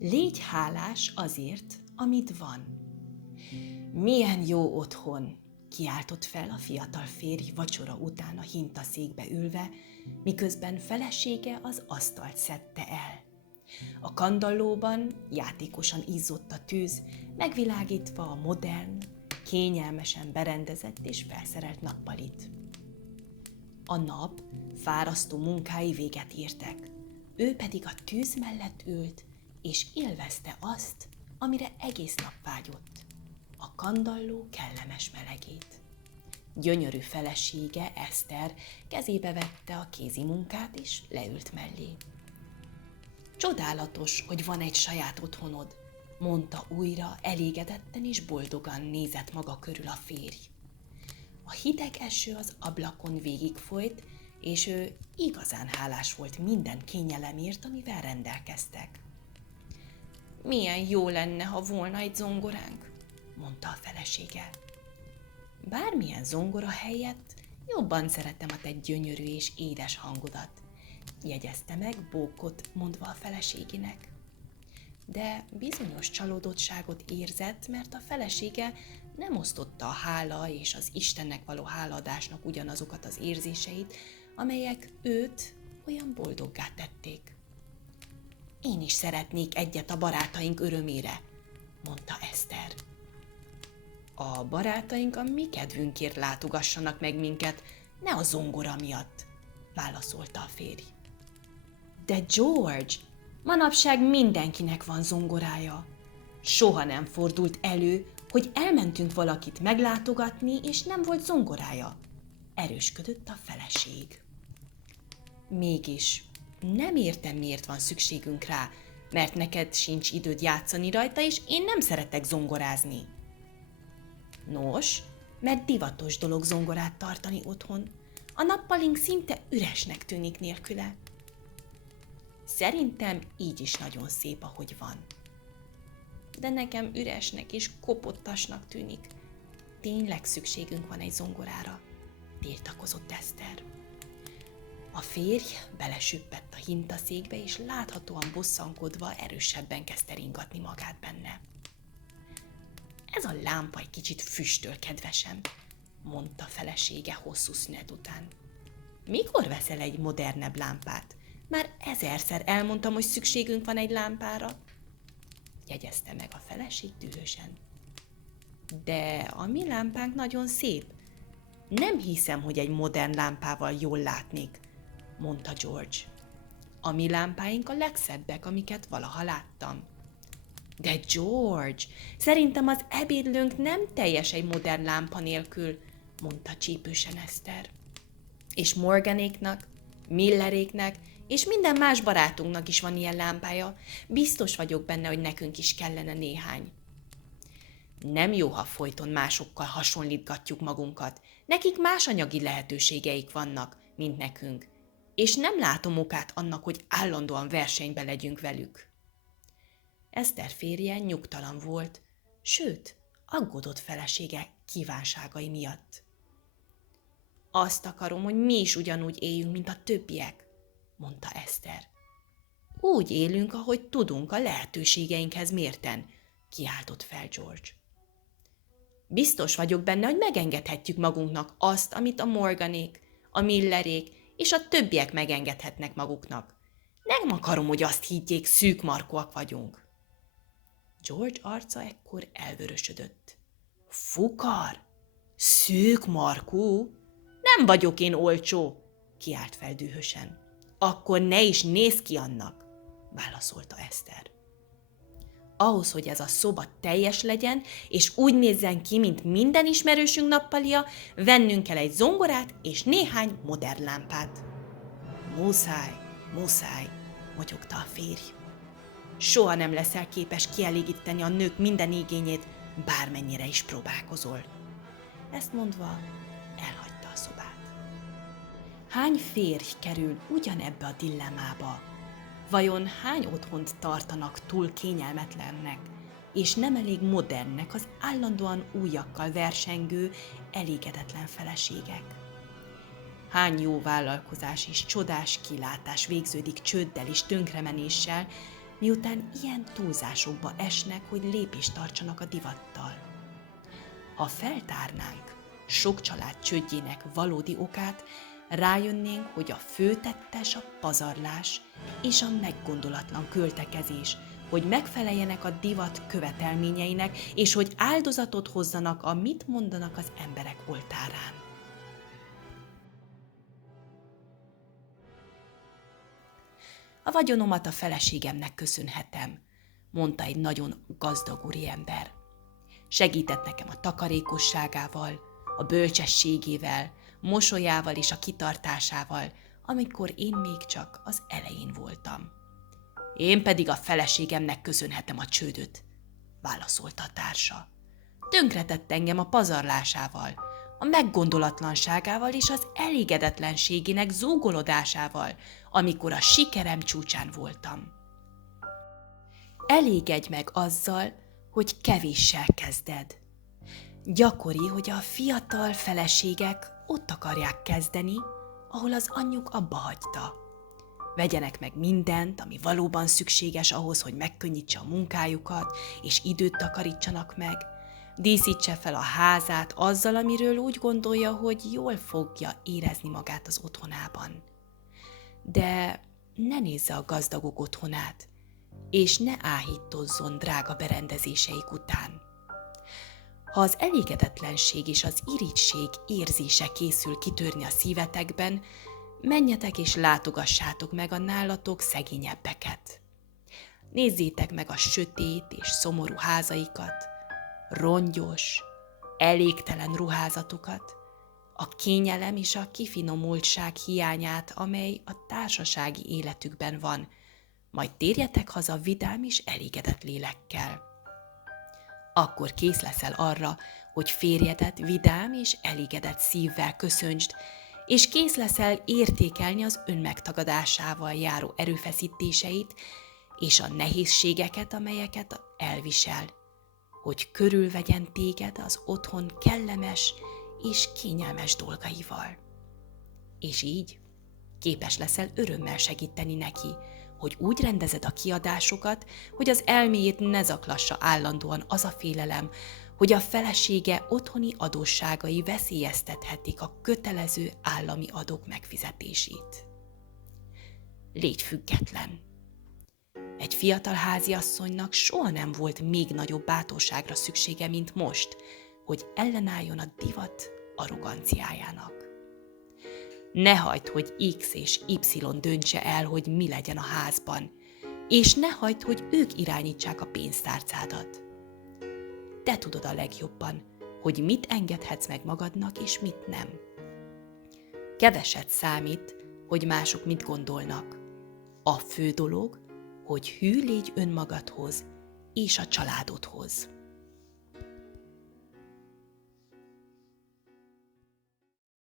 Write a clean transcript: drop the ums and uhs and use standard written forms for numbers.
Légy hálás azért, amit van. Milyen jó otthon, kiáltott fel a fiatal férj vacsora után a hintaszékbe ülve, miközben felesége az asztalt szedte el. A kandallóban játékosan izzott a tűz, megvilágítva a modern, kényelmesen berendezett és felszerelt nappalit. A nap fárasztó munkái véget értek, ő pedig a tűz mellett ült, és élvezte azt, amire egész nap vágyott, a kandalló kellemes melegét. Gyönyörű felesége, Eszter kezébe vette a kézi munkát, és leült mellé. Csodálatos, hogy van egy saját otthonod, mondta újra, elégedetten és boldogan nézett maga körül a férj. A hideg eső az ablakon végigfolyt, és ő igazán hálás volt minden kényelemért, amivel rendelkeztek. Milyen jó lenne, ha volna egy zongoránk, mondta a felesége. Bármilyen zongora helyett jobban szeretem a te gyönyörű és édes hangodat, jegyezte meg bókot mondva a feleségének. De bizonyos csalódottságot érzett, mert a felesége nem osztotta a hála és az Istennek való hálaadásnak ugyanazokat az érzéseit, amelyek őt olyan boldoggá tették. Én is szeretnék egyet a barátaink örömére, mondta Eszter. A barátaink a mi kedvünkért látogassanak meg minket, ne a zongora miatt, válaszolta a férj. De George, manapság mindenkinek van zongorája. Soha nem fordult elő, hogy elmentünk valakit meglátogatni, és nem volt zongorája, erősködött a feleség. Mégis nem értem, miért van szükségünk rá, mert neked sincs időd játszani rajta, és én nem szeretek zongorázni. Nos, mert divatos dolog zongorát tartani otthon. A nappalink szinte üresnek tűnik nélküle. Szerintem így is nagyon szép, ahogy van. De nekem üresnek és kopottasnak tűnik. Tényleg szükségünk van egy zongorára, tiltakozott Eszter. A férj belesüppett a hintaszékbe, és láthatóan bosszankodva erősebben kezdte ringatni magát benne. Ez a lámpa egy kicsit füstöl, kedvesem, mondta felesége hosszú szünet után. Mikor veszel egy modernebb lámpát? Már 1000-szer elmondtam, hogy szükségünk van egy lámpára, jegyezte meg a feleség dühösen. De a mi lámpánk nagyon szép. Nem hiszem, hogy egy modern lámpával jól látnék, mondta George. A mi lámpáink a legszebbek, amiket valaha láttam. De George, szerintem az ebédlőnk nem teljes egy modern lámpa nélkül, mondta csípősen Eszter. És Morganéknak, Milleréknek és minden más barátunknak is van ilyen lámpája. Biztos vagyok benne, hogy nekünk is kellene néhány. Nem jó, ha folyton másokkal hasonlítgatjuk magunkat. Nekik más anyagi lehetőségeik vannak, mint nekünk. És nem látom okát annak, hogy állandóan versenybe legyünk velük. Eszter férje nyugtalan volt, sőt, aggódott felesége kívánságai miatt. Azt akarom, hogy mi is ugyanúgy éljünk, mint a többiek, mondta Eszter. Úgy élünk, ahogy tudunk a lehetőségeinkhez mérten, kiáltott fel George. Biztos vagyok benne, hogy megengedhetjük magunknak azt, amit a Morganék, a Millerék és a többiek megengedhetnek maguknak. Nem akarom, hogy azt higgyék, szűkmarkúak vagyunk. George arca ekkor elvörösödött. Fukar? Szűkmarkú? Nem vagyok én olcsó, kiált fel dühösen. Akkor ne is nézz ki annak, válaszolta Eszter. Ahhoz, hogy ez a szoba teljes legyen, és úgy nézzen ki, mint minden ismerősünk nappalia, vennünk kell egy zongorát és néhány modern lámpát. Muszáj, motyogta a férj. Soha nem leszel képes kielégíteni a nők minden igényét, bármennyire is próbálkozol. Ezt mondva, elhagyta a szobát. Hány férj kerül ugyanebbe a dilemmába? Vajon hány otthont tartanak túl kényelmetlennek, és nem elég modernnek az állandóan újakkal versengő, elégedetlen feleségek? Hány jó vállalkozás és csodás kilátás végződik csőddel és tönkremenéssel, miután ilyen túlzásokba esnek, hogy lépést tartsanak a divattal. Ha feltárnánk sok család csődjének valódi okát, rájönnénk, hogy a fő tettes a pazarlás és a meggondolatlan költekezés, hogy megfeleljenek a divat követelményeinek, és hogy áldozatot hozzanak a mit mondanak az emberek oltárán. A vagyonomat a feleségemnek köszönhetem, mondta egy nagyon gazdag úriember. Segített nekem a takarékosságával, a bölcsességével, mosolyával és a kitartásával, amikor én még csak az elején voltam. Én pedig a feleségemnek köszönhetem a csődöt, válaszolta a társa. Tönkretett engem a pazarlásával, a meggondolatlanságával és az elégedetlenségének zúgolódásával, amikor a sikerem csúcsán voltam. Elégedj meg azzal, hogy kevéssel kezded. Gyakori, hogy a fiatal feleségek ott akarják kezdeni, ahol az anyjuk abba hagyta. Vegyenek meg mindent, ami valóban szükséges ahhoz, hogy megkönnyítse a munkájukat, és időt takarítsanak meg. Díszítse fel a házát azzal, amiről úgy gondolja, hogy jól fogja érezni magát az otthonában. De ne nézze a gazdagok otthonát, és ne áhítozzon drága berendezéseik után. Ha az elégedetlenség és az irigység érzése készül kitörni a szívetekben, menjetek és látogassátok meg a nálatok szegényebbeket. Nézzétek meg a sötét és szomorú házaikat, rongyos, elégtelen ruházatukat, a kényelem és a kifinomultság hiányát, amely a társasági életükben van, majd térjetek haza vidám és elégedett lélekkel. Akkor kész leszel arra, hogy férjedet vidám és elégedett szívvel köszöntsd, és kész leszel értékelni az önmegtagadásával járó erőfeszítéseit és a nehézségeket, amelyeket elvisel, hogy körülvegyen téged az otthon kellemes és kényelmes dolgaival. És így képes leszel örömmel segíteni neki, hogy úgy rendezed a kiadásokat, hogy az elméjét ne zaklassa állandóan az a félelem, hogy a felesége otthoni adósságai veszélyeztethetik a kötelező állami adók megfizetését. Légy független. Egy fiatal háziasszonynak soha nem volt még nagyobb bátorságra szüksége, mint most, hogy ellenálljon a divat arroganciájának. Ne hagyd, hogy X és Y döntse el, hogy mi legyen a házban, és ne hagyd, hogy ők irányítsák a pénztárcádat. Te tudod a legjobban, hogy mit engedhetsz meg magadnak, és mit nem. Keveset számít, hogy mások mit gondolnak. A fő dolog, hogy hű légy önmagadhoz és a családodhoz.